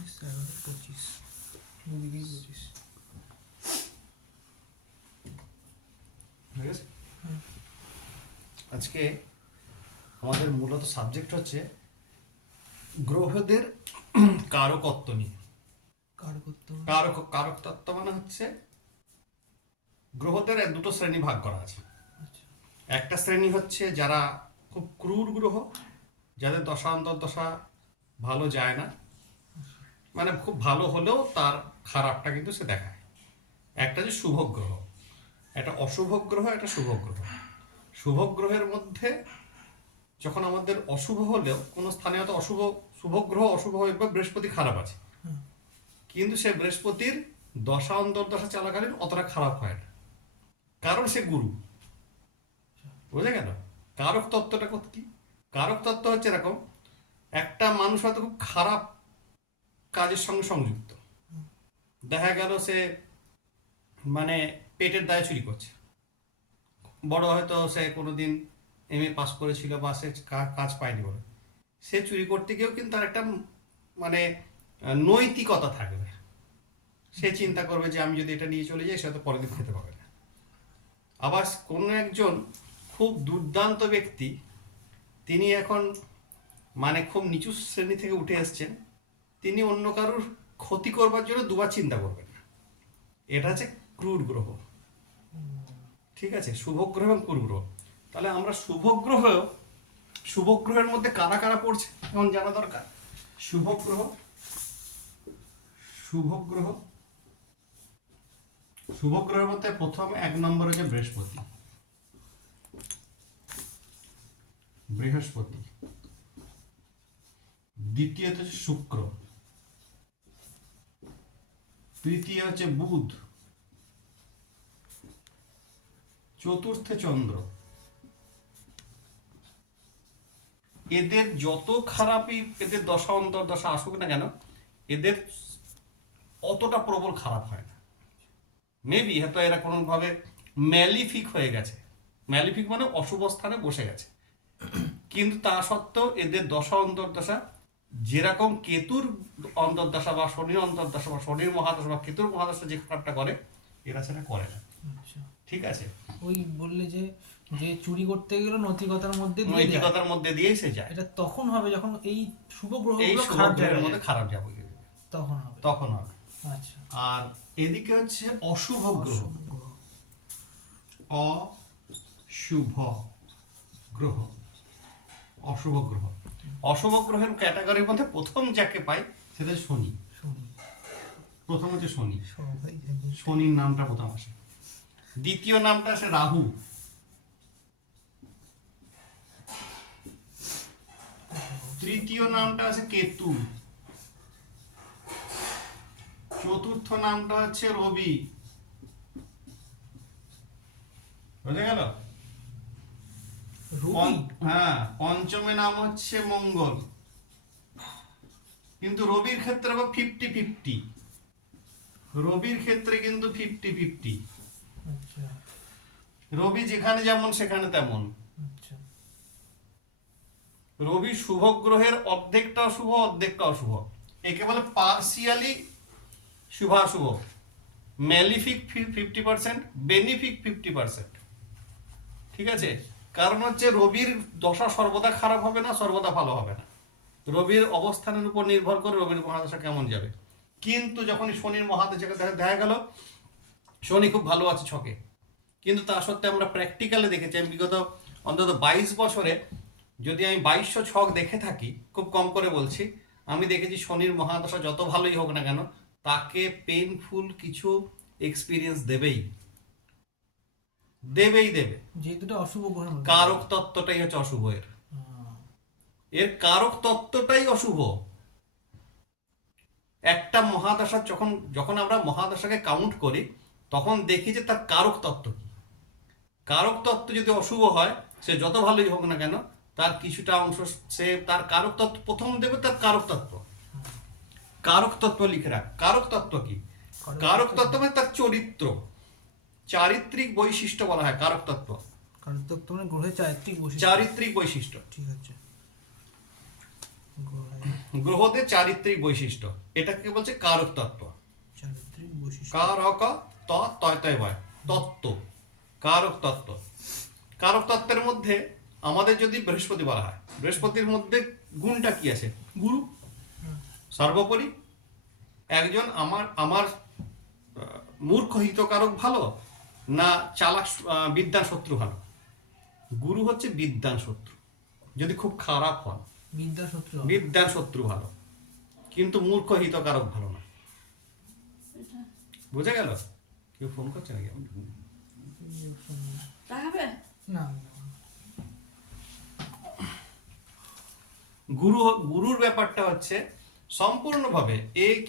25 দুদিকেই 25। ঠিক আছে, আজকে আমাদের মূলত সাবজেক্ট হচ্ছে গ্রহদের কারকত্ব নিয়ে। কারকতত্ত্ব মানে হচ্ছে গ্রহদের দুটো শ্রেণী ভাগ করা আছে। একটা শ্রেণী হচ্ছে যারা খুব ক্রূর গ্রহ, যাদের দশা অন্তর্দশা ভালো যায় না, মানে খুব ভালো হলেও তার খারাপটা কিন্তু সে দেখায়। একটা যে শুভ গ্রহ, একটা অশুভ গ্রহ, একটা শুভ গ্রহ। শুভ গ্রহের মধ্যে যখন আমাদের অশুভ হলেও কোনো স্থানে হয়তো অশুভ, শুভ গ্রহ অশুভ হয়ে বা বৃহস্পতি খারাপ আছে, কিন্তু সে বৃহস্পতির দশা অন্তর্দশা চলাকালীন অতটা খারাপ হয় না, কারণ সে গুরু। বুঝে গেল? কারক তত্ত্বটা কি? কারক তত্ত্ব হচ্ছে এরকম, একটা মানুষ হয়তো খুব খারাপ কাজের সঙ্গে সংযুক্ত, দেখা গেল সে মানে পেটের দায়ে চুরি করছে, বড় হয়তো সে কোনোদিন এমএ পাস করেছিল বা সে কাজ পায়নি বলে সে চুরি করতে গিয়েও কিন্তু তার একটা মানে নৈতিকতা থাকবে। সে চিন্তা করবে যে আমি যদি এটা নিয়ে চলে যাই সে হয়তো পরের দিন খেতে পাবে না। আবার কোনো একজন খুব দুর্দান্ত ব্যক্তি, তিনি এখন মানে খুব নিচু শ্রেণী থেকে উঠে এসছেন, তিনি অন্য কারোর ক্ষতি করবার জন্য দুবার চিন্তা করবেন না। এটা হচ্ছে ক্রূর গ্রহ। ঠিক আছে, শুভ গ্রহ এবং ক্রূর গ্রহ। তাহলে আমরা শুভ গ্রহের মধ্যে কারা কারা পড়ছে এখন জানা দরকার। শুভ গ্রহ শুভ গ্রহের মধ্যে প্রথম 1 নম্বর হচ্ছে বৃহস্পতি, দ্বিতীয়ত হচ্ছে শুক্র, তৃতীয় হচ্ছে বুধ, চতুর্থে চন্দ্র। এদের যত খারাপই এদের দশা অন্তর্দশা আসুক না কেন, এদের অতটা প্রবল খারাপ হয় না। মেবি হয়তো এরা কোনোভাবে ম্যালিফিক হয়ে গেছে, ম্যালিফিক মানে অশুভ স্থানে বসে গেছে, কিন্তু তা সত্ত্বেও এদের দশা অন্তর্দশা যেরকম কেতুর অন্তর্দশা বা শনির অন্তর্দশা বা শনির মহাদশা বা কেতুর মহাদশা যে খারাপটা করে, এরা সেটা করে না। ঠিক আছে, ওই বললে যে যে চুরি করতে গেলে নৈতিকতার মধ্যে দিয়েই সে যায়। এটা তখন হবে যখন এই শুভ এই গ্রহগুলো শুভ খারাপ গ্রহের জায়গায় মধ্যে খারাপ যাবে, তখন হবে। আচ্ছা, আর এদিকে হচ্ছে অশুভ গ্রহ, অশুভ গ্রহ, অশুভ গ্রহ। অশুভ গ্রহের ক্যাটাগরির মধ্যে প্রথম যাকে পাই সেটা শনি। প্রথম হচ্ছে শনি, শনির নামটা প্রথম আসে। দ্বিতীয় নামটা আসে রাহু, তৃতীয় নামটা আছে কেতু, চতুর্থ নামটা হচ্ছে রবি। বুঝে গেল? হ্যাঁ, পঞ্চমে নাম হচ্ছে মঙ্গল, কিন্তু রবির ক্ষেত্রে আবার 50-50, রবির ক্ষেত্রে কিন্তু 50-50। রবি যেখানে যেমন সেখানে তেমন। রবি শুভ গ্রহের অর্ধেকটা শুভ, অর্ধেকটা অশুভ, একে বলে পার্সিয়ালি শুভাশুভ। ম্যালিফিক 50%, বেনিফিক 50%। ঠিক আছে, কারণ হচ্ছে রবির দশা সর্বদা খারাপ হবে না, সর্বদা ভালো হবে না। রবির অবস্থানের উপর নির্ভর করে রবির মহাদশা কেমন যাবে। কিন্তু যখনই শনির মহাদশা দেখা গেল শনি খুব ভালো আছে ছকে, কিন্তু তা সত্ত্বেও আমরা প্র্যাকটিক্যালে দেখেছি, আমি বিগত অন্তত 22 বছরে যদি আমি 2200 ছক দেখে থাকি, খুব কম করে বলছি, আমি দেখেছি শনির মহাদশা যত ভালোই হোক না কেন তাকে পেইনফুল কিছু এক্সপিরিয়েন্স দেবে। যেহেতু অশুভ গ্রহ, কারক তত্ত্বটাই হচ্ছে অশুভ, এর কারক তত্ত্বটাই অশুভ। একটা মহাদশা যখন আমরা মহাদশাকে কাউন্ট করি তখন দেখি যে তার কারক তত্ত্ব কি। কারক তত্ত্ব যদি অশুভ হয়, সে যত ভালোই হোক না কেন তার কিছুটা অংশ সে তার কারক তত্ত্ব প্রথম দেবে, তার কারক তত্ত্ব লিখে রাখ। কারক তত্ত্ব কি? কারক তত্ত্ব মানে তার চরিত্র, চারিত্রিক বৈশিষ্ট্য বলা হয় কারক তত্ত্ব। কারক তত্ত্ব মানে গ্রহের চারিত্রিক বৈশিষ্ট্য। চারিত্রিক বৈশিষ্ট্য। ঠিক আছে, গ্রহদের চারিত্রিক বৈশিষ্ট্য, এটাকে বলছে কারক তত্ত্ব। চারিত্রিক বৈশিষ্ট্য। কারক তয় বয় তত্ত্ব, কারক তত্ত্ব। কারক তত্ত্বের মধ্যে আমাদের যদি বৃহস্পতি বলা হয়, বৃহস্পতির মধ্যে গুণটা কি আছে? গুরু। সর্বোপরি একজন আমার মূর্খ হিতকারক ভালো না চালাক বিদ্যান শত্রু ভালো? গুরু হচ্ছে বিদ্যান শত্রু। যদি খুব খারাপ হন, বিদ্যা শত্রু। বিদ্যান শত্রু ভালো, কিন্তু মূর্খ হিতকারক ভালো না। বুঝা গেল? কেউ ফোন করছে নাকি? তাহলে না, গুরুর ব্যাপারটা হচ্ছে সম্পূর্ণভাবে এ